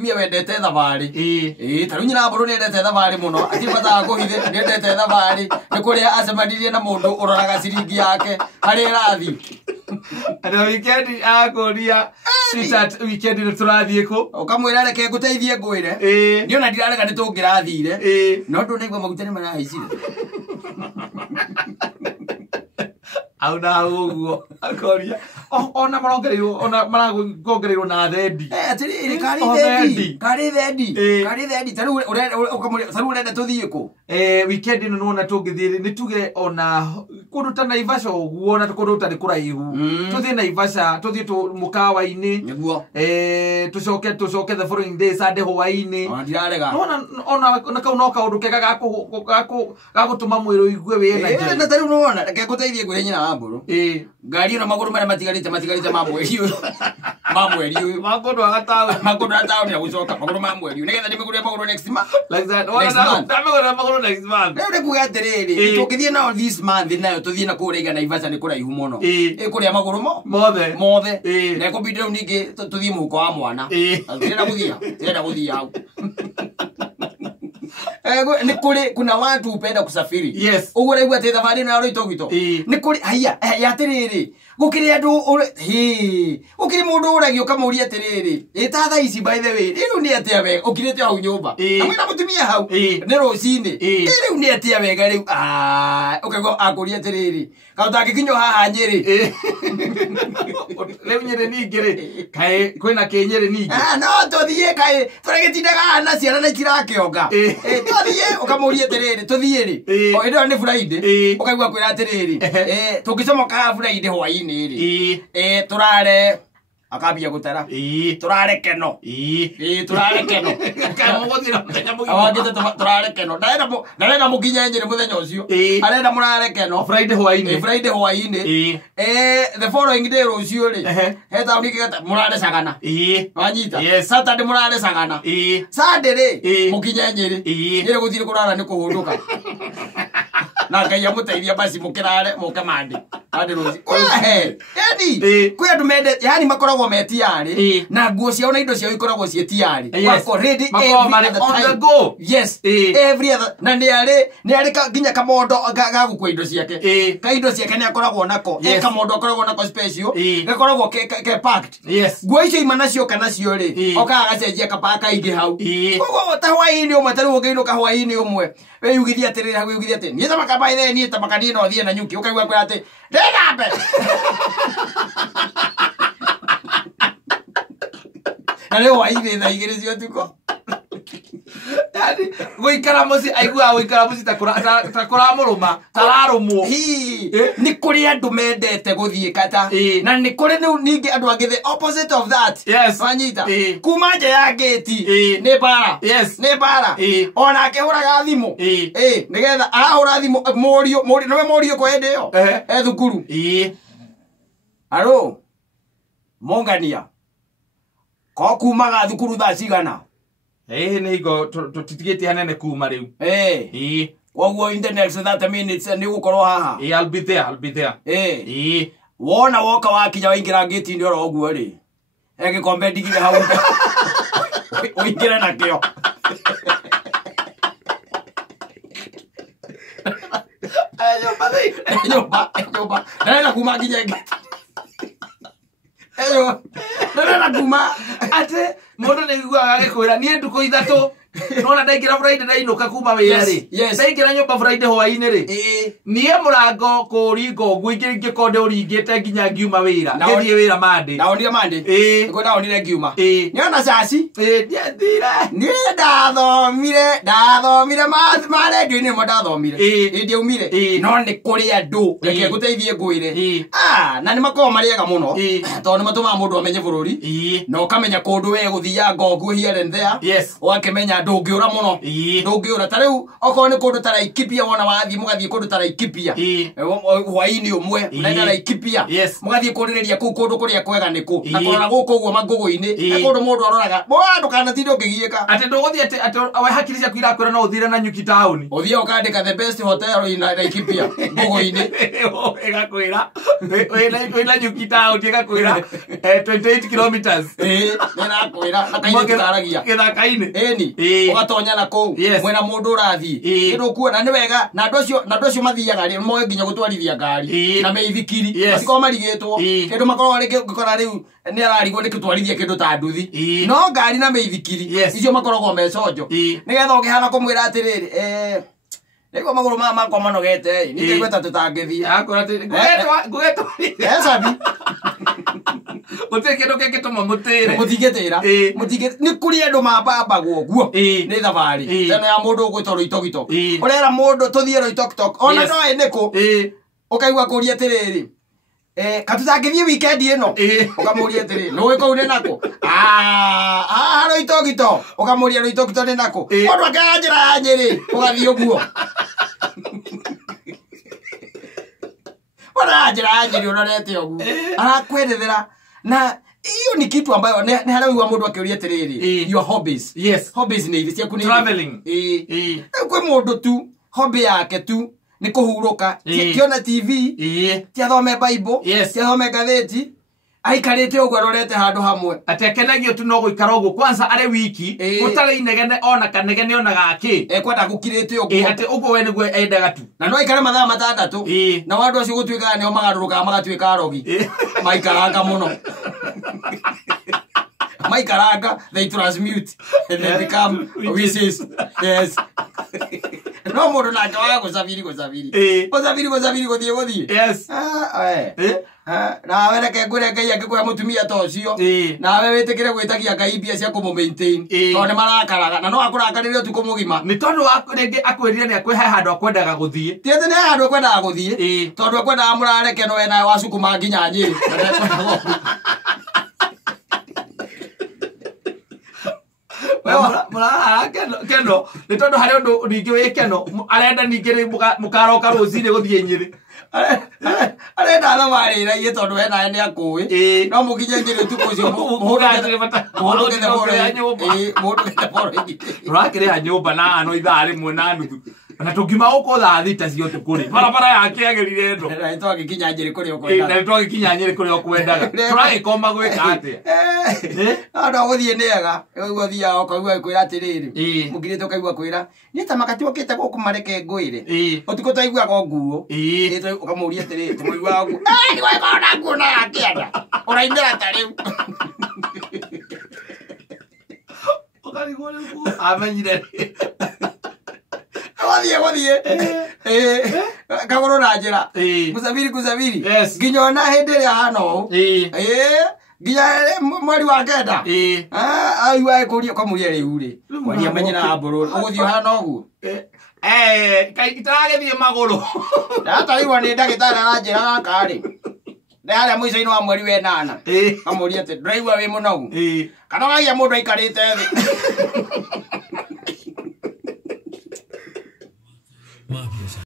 mutumia wendete thabari taru nyina mburu ni endete thabari muno atibata kuhithe ni endete thabari ni kuria acemanirie na mundu uroraga ciringi yake hari rathi ana weekend akoria sweetheart weekend ni turathie ku ukamwira reke nguteithie ngwire ni ona ndirarega ni tungirathire no ndunaigwa maguta ni marahaicire auna uguo akoria ona maragongereirwo na thendi atiri kari thendi taru urenda tuthie ku weekend ino nona tungithire ni tuge ona kundu ta Naivasha uguo na kundu ta kuraihu tuthie Naivasha tuthie mukawa-ini niguo tucoke the following day Sunday hwaini ona ndirarega ona kau no kaundu kega gagutuma mwiri uigue wena na taru nona reke nguteithie ngwire nyina mburu ngari na maguru mara matigarite mamweri uyu makondo agatawe ni gucoka maguru mamweri nigetha ndimigurie maguru next month like that ona ndamegura maguru next month reke kuga atiriri tukithie na this month nayo tuthie na kuriga na Naivasha ni kuraihu muno kuria maguru mothe na kubidira ningi tuthie muko wa mwana tirenda guthia hau ni kuri kuna watu upenda kusafiri yes ugure igwa te thabari na roito gito ni kuri haya yatiriri gukiri andu ukiri mundu uragio kamuria atiriri itatha ici by the way riu ni atia wega ukirite hau nyumba amwina mutumia hau ni rucini riu ni atia wega riu ukaigwa akuria atiriri kauta gikinyo haha Nyeri riu Nyeri ningiri kai kwina kinyeri ningi no tuthie kai turagitindaga na ciana na ikirakionga tuthie ukamuria atiriri tuthie ri ndo ni Friday ukaigwa kwira atiriri tungicomoka Friday hwaini ri turare akabia gutara turare keno turare keno kamuguthira muthenya awagite turare keno ndaenda mukinya Nyeri muthenya ucio arenda murare keno Friday hwaini the following day rucio ri heta unigata murare sagana wanyita Saturday murare sagana Sunday ri mukinya Nyeri Nyeri guthire kurara ni kuhunduka na Ngai amuteithia basi mukirare muke mandi andi ruci yani kwi andu mende yani makoragwo metiari na nguo ciao na indo ciao ikoragwo cietiari wako ready on the go yes every other na ni ari nginya kamondo gagukwa indo ciake ka indo ciake ni akoragwo nako kamondo akoragwo nako special gakoragwo ke packed nguo icio imana cio kana cio ri okaga gacenjia kapaka ingi hau koguo ta hwaini umwe taru ungiinuka hwaini umwe we yugithia atiriri hau yugithia ati ni ta makaba ile ni ta makani no thie na nyuki ukaigwa kwa ati ndegambe ale hwaini tha igiri cio tuko yani goikara muci aigua goikara muci takora muruma tararumwo ni kuri andu mendete guthie kata na ni kuri ningi andu angi the opposite of that wanyita kuma nje ya gate ni bara ni bara ona akihuraga thimu nigetha arahura thimu morio no morio ko ende yo thukuru alo mongania ko kumaga thukuru tha cigana ni go tutigite hanene kuma riu koguo in the next 30 minutes ni gukorwo haha I'll be there wona woka wakinya waingira gate ndi oro oguo ri gikombe ndigire hau uingire na kio nyumba na kuma nginya gate na kuma ate mundu ni igua agikwira ni nduko ithatu nona ndaingira Friday ndainuka kuma wira ri ndaingira nyumba Friday hwaini ri nie murango kuringo gwingiringi konde uringite nginya ngiuma wira ngithie wira mande naonire mande ngo naonire ngiuma niona caci ni ndathomire mare ndini mo ndathomire indi umire no ni kuri andu reke guteithie ngwire na ni makoma mariega muno to ni matuma mundu amenye bururi no kamenya kundu we guthia ngogu here and there wakimenya na ndungiura muno ndungiura ta riu okorwo ni kundu ta Laikipia wona wathii mugathii kundu ta Laikipia hwaini umwe munaenda Laikipia mugathii kuririria kuu kundu kuria kwega niku na kurora guku uguo magugu-ini kundu mundu aroraga mwandu kana tinde ukigiika ati nduguthii ati we hakiri ciaku irakwira no uthire na Nyuki town uthie ukandika the best hotel in Laikipia ngugu-ini igakwira wina Nyuki town igakwira 28 kilometers nirakwira akaitaragia githaka-ini eni ugatonya na kuu mwena mundu urathii ndu kuona ni wega na andu acio mathiaga ri moe nginya gutwarithia ngari na meithikiri matiko marigitwo kindu makorwo ri gukora riu ni ararigwo ni gutwarithia kindu ta nduthi no ngari na meithikiri icio makoragwo mecojo nigetha ugihana kumwira atiriri Niko maguru mama kwa manogete ni tegweta tutangithie akora gugetwa sabi uteke ndoke kituma mutire mutigetira mutige ni kuri andu mabambagwo guo ni thabari tena ya mundu ugwitwo Roitoktok urera mundu tuthie Roitoktok ona no eneko ukaigwa kuria tiriri katutangithie weekend ino ukamuria tiriri no wiko une nako Roitoktok ukamuria Roitoktok ni nako mundu akanjira ya Nyeri ugathie uguo ora njira ya Nyeri urorete uguo arakwendethera na iyo ni kitu ambayo ni halawi wa mundu akiuria tiriri your hobbies hobbies ni hivi ciaku ni traveling kwe mundu tu hobby yake tu ni kuhuruka kiona TV tiathome Bible tiathome gatheti aikarite uguo arorete handu hamwe atekenagio tu no guikara uguo kwanza are wiki gutare inegene ona kanegene ona gaki kwenda gukirite uguo ati uguo we niguo endaga tu na no aikare mathaa matandatu na wandu acio gutwika ni magaruruka magatwika arogi maikaranga muno maikaranga they transmute and they become wishes no mundu nake waga gucabiri guthie nawe reke ngwire Ngai angikuya mutumia ta ucio nawe witikire gwitagia Ngai mbia cia kumu maintain tondu marakaraga na no akurakarire utuku mugima ni tondu ringi akwirire ni akwihe handu akwendaga guthie tiete ni handu akwendaga guthie tondu akwendaga murareke no we nawe wacukuma nginya Nyeri keno ni tondu hari undu ningi wi keno arenda ningi mukaroka rucini guthie Nyeri arenda thamarira iye tondu we nawe ni akui no mukinye Nyeri utuku ucio mundu urakiriha nyumba na ano ithaa rimwe na nuthu na tungima uko thaa thita cio tukuri barabara yake agerire ndo na twagikinya Nyeri kuri ukwendaga na twagikinya Nyeri kuri ukwendaga turagikoma gwika atia ndo guthie nega uguo thia okaigua kwira atiriri mugirite ukaigua kwira ni ta makati okite guku mareke ngwire utuko twaigua go nguo ukamuria atiriri tumuigua guo ni wekona nguo na yakienda uraimira ta riu ukarigwo riu amenyire Wathie kagoro na njira kusafiri nginya ona hindi ria hano nginya mweri wa kenda aigua ikuria kamuria riu ri mweri amenye na mburu uguthio hano uguo kai itaragethie maguru ndatarirwa ni ndagitari aranjira gaka ri ndaria mwico-ini wa mweri wa 8 amuria ati driver wi munogu kana wagia mundu aikarite thi